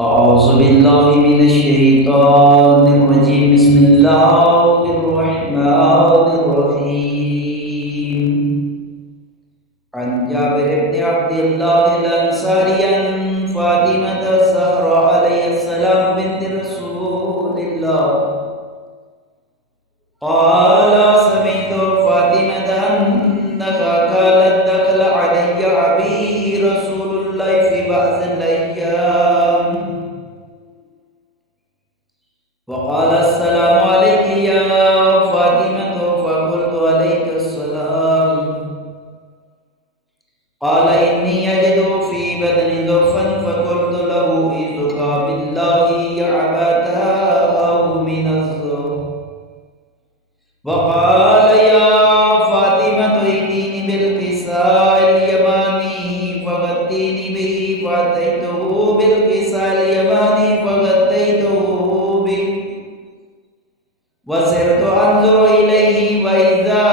أعوذ بالله من الشيطان الرجيم. بسم الله الرحمن الرحيم. عن جابر بن عبد الله الأنصاري عن فاطمة الزهراء عليه السلام بنت رسول الله قال سمعت فاطمة أنها قالت دخل علي أبي رسول الله في بعض الأيام وقال السلام عليك يا فاطمة فقلت عليك السلام. قال إني أجد في بدني ضعفا فقلت له إذك بالله يا أبتاه أو من الزهر. وقال يا فاطمة ائتيني بالكساء اليماني فغطيني به فأتيته بالكساء اليماني فغطيته به وسرت أنظر إليه وإذا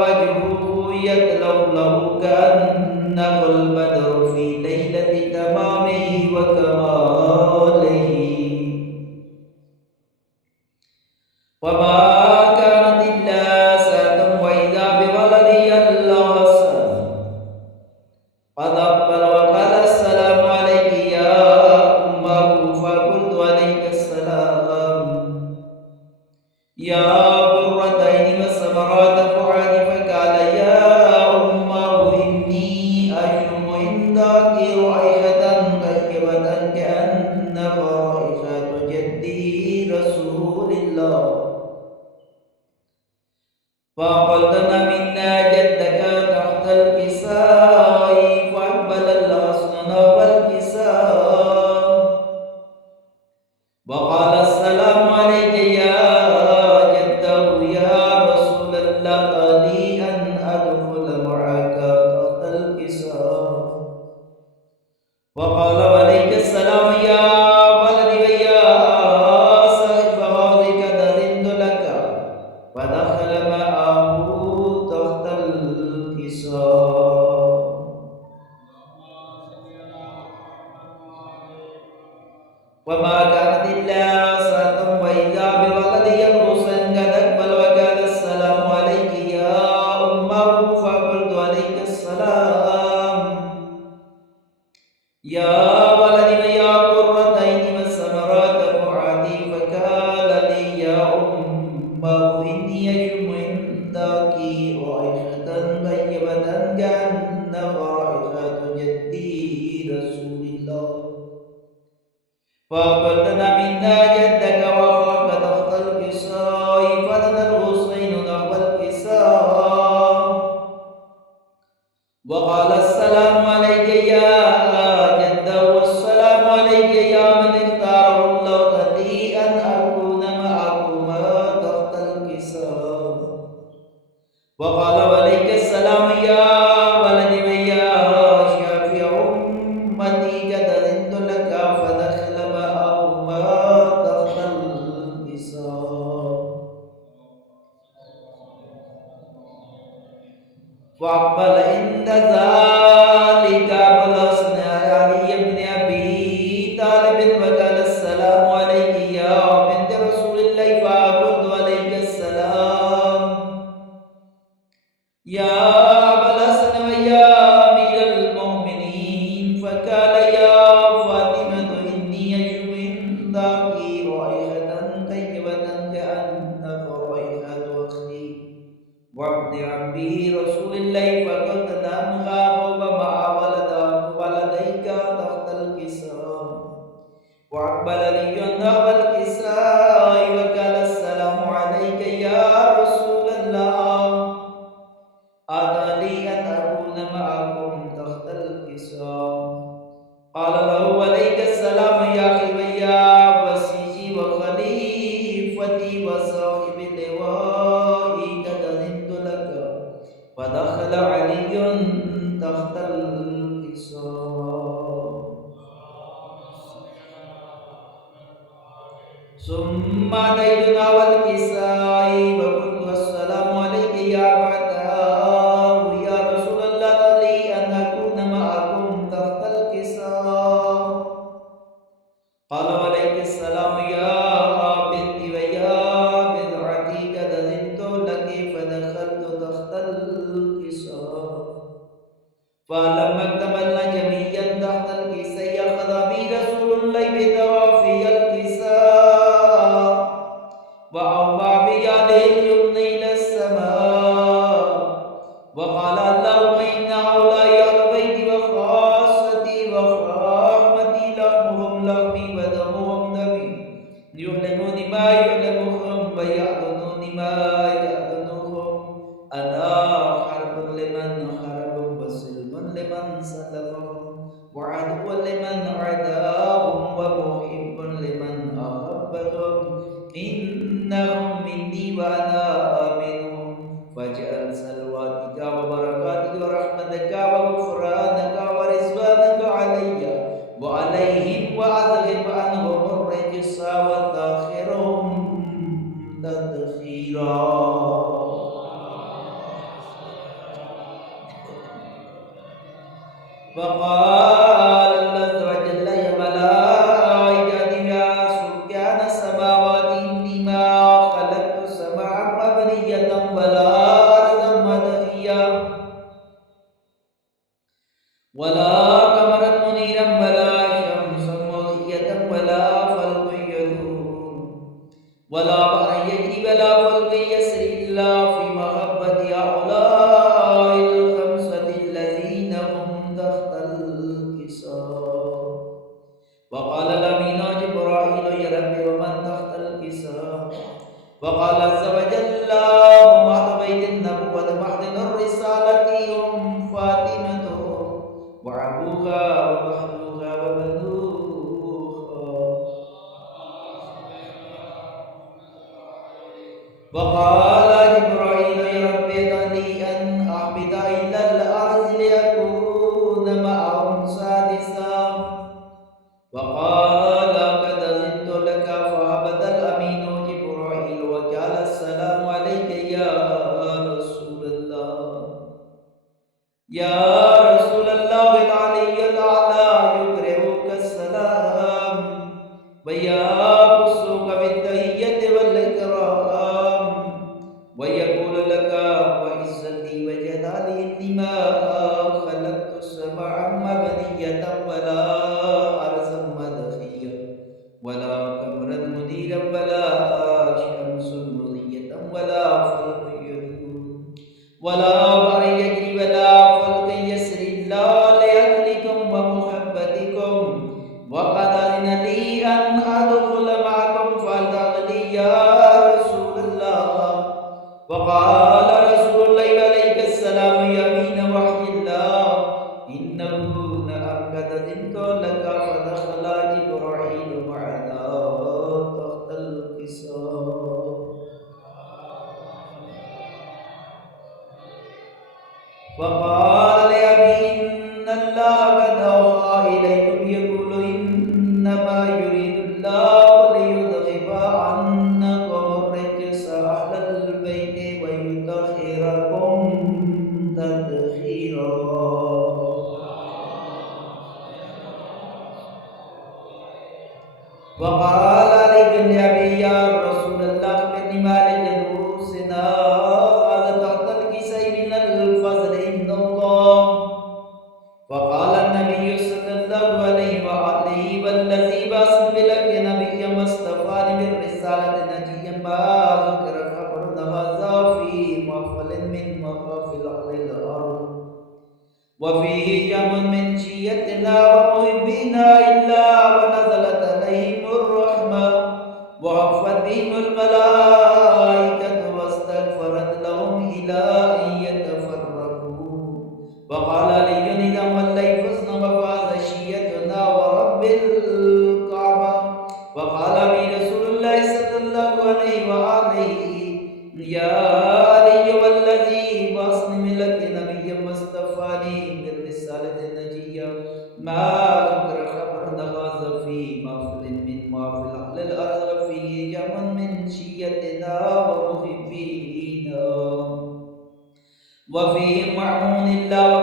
وجهه يتلوله كأنه البدر في ليلة تمامه وكماله. وما كانت إلا ساعة وإذا بولدي الله السلام قد أقبل وقال السلام عليك يا أمه فقلت عليك السلام يا قرة عين وثمرات فؤاد. فقال يا أمه إني أشم عندك رائحة طيبة كأنها رائحة جدي رسول الله. فقلتنا منا جدك تحت الكساء فأقبل الحسن والكساء وقال السلام عليك يا جده يا رسول الله لي أن أدخل معك تحت الكساء. وقال عليك السلام يا ولدي ويا صاحب هذه قد أذنت لك. فدخل معه تحت الكساء. وما كانت إلا ساعة وإذا بولدي الحسين قد أقبل وقال السلام عليك يا أمه فقلت عليك السلام يا ولدي ويا قرة عين وثمرات فؤادي. فقال لي يا أمه إني أشم عندك رائحة طيبة كأنها رائحة جدي رسول الله. فقلتنا منا جدك وراك تحت الكساء فدنا الحسين نحو الكساء. وقال السلام عليك يا جده والسلام عليك يا من اختاره الله لي أن أكون معكما تحت الكساء. وقال عليك السلام يا ولدي ويا شافع أمتي قد أذنت لك. فدخل معهما تحت الكساء. وأقبل عند ذلك أبو الحسن علي بن أبي طالب وقال السلام عليك يا بنت رسول الله. فقلت عليك السلام يا أبا الحسن ويا أمير المؤمنين. فقال يا فاطمة إني أشم عندك رائحة طيبة كأنها رائحة أختي وعبد عمي رسول الله. فقلت نعمها ومع ولديك تحت الكساء. وأقبل لي نحو الكساء وقال السلام عليك يا رسول الله أتى لي أن أكون معكم تحت الكساء. قال له عليك السلام يا أخي ويا وسيجي وخليفتي وصاحب لوائي قد أذنت لك. فدخل علي تحت الكساء. ثم أتيتنا والكساء وقلت السلام عليك يا أبتاه يا رسول الله لي أن أكون معكم تحت الكساء. فلما اكتملنا جميعا تحت الكساء أخذ بي رسول الله بطرفي الكساء وأومى بيده اليمنى إلى السماء وقال اللهم إن هؤلاء أهل بيتي وخاصتي ورحمتي لحمهم لحمي ودمهم دمي يعلمون ما يعلمهم ويعلنون ما يعلنهم أنا حرب لمن حربهم وسلم لمن سلمهم وعدو لمن عداهم ومحب لمن أحبهم إنهم مني وأنا منهم فاجعل سلواتك وبركاتك ورحمتك وغفرانك ورضوانك علي وعليهم وأذهب عنهم الرجس وطهرهم تطهيرا. وقال الله عز وجل يا ملائكتي يا سكان السماوات إني ما خلقت السماء مبنية ولا أرضا مدنيا ولا قمرا منيرا ولا شمسا مضية ولا فلك يدور ولا بحر يجري ولا فلك يسري إلا في محبة هؤلاء الخمسة الذين هم تحت الكساء. وقال الأمين جبرائيل يا رب ومن تحت الكساء. وقال عز وجل هم أهل بيت النبوة محضن الرسالة هم فاطمة وعبوها ومحلوها وبنوها. وقال جبرائيل يا رب ائذن أن أهبط إلى الأرض لأكون معهم سادسا. وقال قد أذنت لك فهبط الأمين جبرائيل وقال السلام عليك يا رسول الله يا رسول الله العلي الأعلى يقرئك السلام ويخصك بالتحية والإكرام ويقول لك وعزتي وجلالي إني ما خلقت السماء مبنية ولا أرضا مدخية ولا قمرا منيرا ولا شمس مضية ولا فلك يدور ولا بحر يجري ولا فلك يسري إلا لأجلكم ومحبتكم وقد أذن لي أن أدخل معكم فأذن لي يا رسول الله. وقال رسول الله عليه السلام يا أمين وحي الله إنه نعم قد أذنت لك فدخل جبرائيل معنا تحت الكساء. وقال لأبي إن الله قد أوحى إليكم يقول إنما يريد الله ليذهب عنكم الرجس أهل البيت ويطهركم تطهيرا. وقال علي بن أبي يا رسول الله أخبرني ما لجلوسنا هذا تحت الكساء من الفضل عند الله. وقال النبي صلى الله عليه وآله والذي بعث بالحق نبيا واصطفاني بالرسالة نجيا ما ذكر خبر هذا في محفل من محافل أهل الأرض وفيه جمع من شيتنا ومحبينا إلا ونزلت عليهم الرحمة وعفت بهم الملائكة واستغفرت لهم إلى أن يتفرقوا. وقال علي إذا وليت حسنا وفاز شيتنا ورب الكعبة. وقال لي رسول الله صلى الله عليه وآله يا علي والذي بعثني ملك نبيا واصطفاني بالرسالة النجية ما ذكر خبر هذا في محفل من محافل أهل الأرض وفيه جمع من شيتنا ومحبينا وفيه معون الله